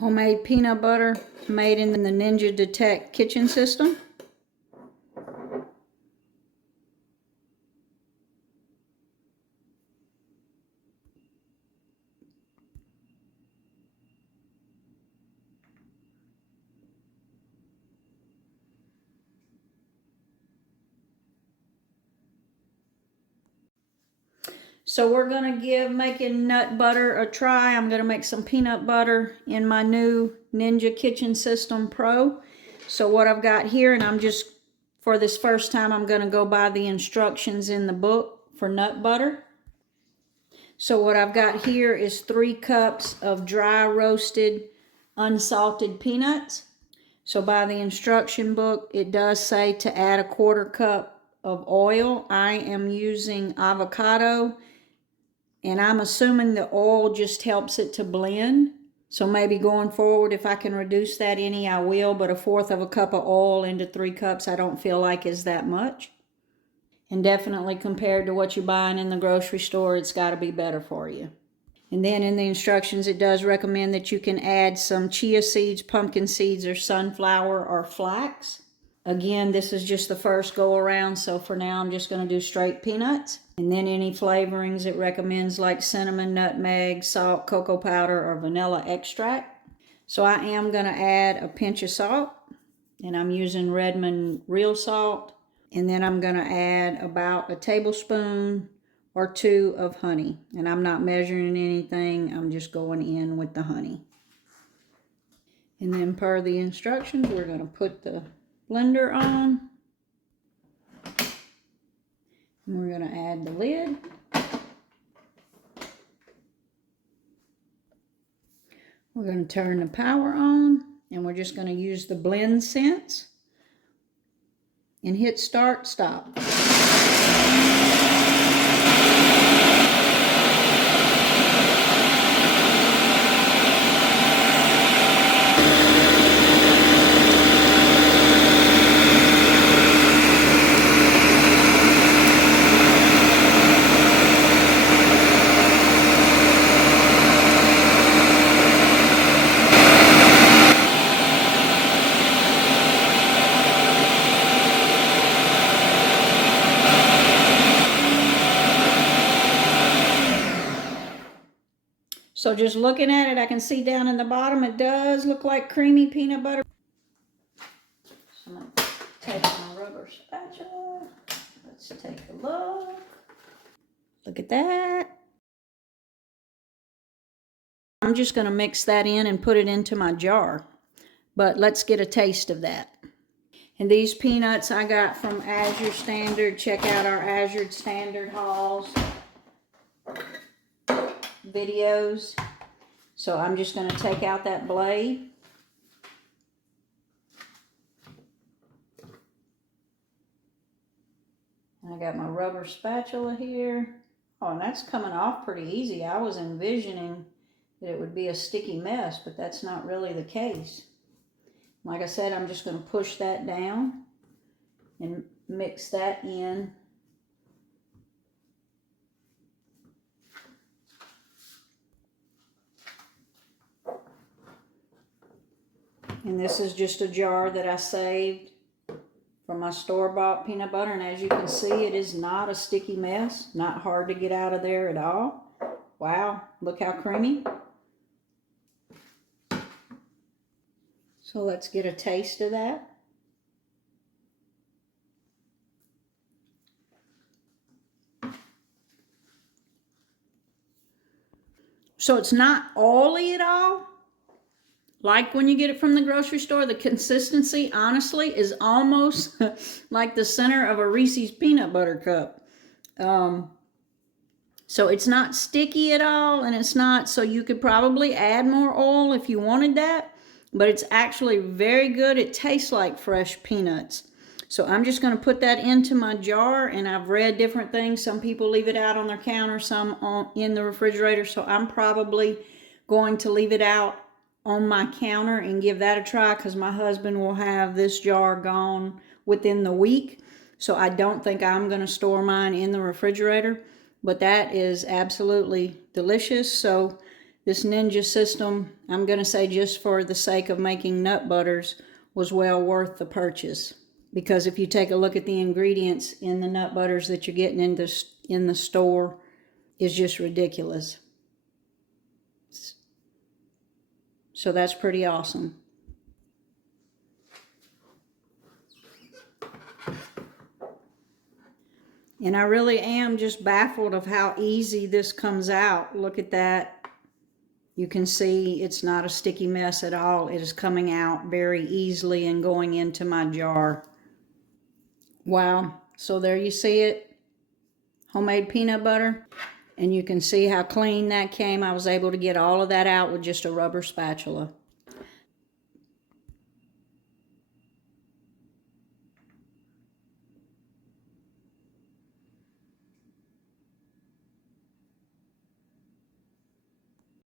Homemade peanut butter made in the Ninja Detect kitchen system. So we're going to give making nut butter a try. I'm going to make some peanut butter in my new Ninja Kitchen System Pro. So what I've got here, and I'm just, for this first time, I'm going to go by the instructions in the book for nut butter. So what I've got here is 3 cups of dry roasted unsalted peanuts. So by the instruction book, it does say to add a 1/4 cup of oil. I am using avocado, and I'm assuming the oil just helps it to blend. So maybe going forward, if I can reduce that any, I will. But 1/4 cup of oil into 3 cups, I don't feel like is that much. And definitely compared to what you're buying in the grocery store, it's got to be better for you. And then in the instructions, it does recommend that you can add some chia seeds, pumpkin seeds, or sunflower or flax. Again, this is just the first go around, so for now I'm just going to do straight peanuts. And then any flavorings it recommends, like cinnamon, nutmeg, salt, cocoa powder, or vanilla extract. So I am going to add a pinch of salt, and I'm using Redmond real salt. And then I'm going to add about 1 tablespoon or 2 of honey. And I'm not measuring anything, I'm just going in with the honey. And then per the instructions, we're going to put the blender on. And we're going to add the lid. We're going to turn the power on, and we're just going to use the blend sense and hit start, stop. So just looking at it, I can see down in the bottom, it does look like creamy peanut butter. So I'm going to take my rubber spatula. Let's take a look. Look at that. I'm just going to mix that in and put it into my jar. But let's get a taste of that. And these peanuts I got from Azure Standard. Check out our Azure Standard hauls videos. So I'm just going to take out that blade. I got my rubber spatula here. Oh, and that's coming off pretty easy. I was envisioning that it would be a sticky mess, but that's not really the case. Like I said, I'm just going to push that down and mix that in. And this is just a jar that I saved from my store-bought peanut butter. And as you can see, it is not a sticky mess. Not hard to get out of there at all. Wow, look how creamy. So let's get a taste of that. So it's not oily at all. Like when you get it from the grocery store, the consistency, honestly, is almost like the center of a Reese's peanut butter cup. So it's not sticky at all, and it's not, so you could probably add more oil if you wanted that, but it's actually very good. It tastes like fresh peanuts. So I'm just going to put that into my jar, and I've read different things. Some people leave it out on their counter, some in the refrigerator, so I'm probably going to leave it out on my counter and give that a try, because my husband will have this jar gone within the week. So I don't think I'm going to store mine in the refrigerator, but that is absolutely delicious. So this Ninja system, I'm going to say just for the sake of making nut butters, was well worth the purchase. Because if you take a look at the ingredients in the nut butters that you're getting in the store, is just ridiculous. So that's pretty awesome. And I really am just baffled of how easy this comes out. Look at that. You can see it's not a sticky mess at all. It is coming out very easily and going into my jar. Wow. So there you see it. Homemade peanut butter. And you can see how clean that came. I was able to get all of that out with just a rubber spatula.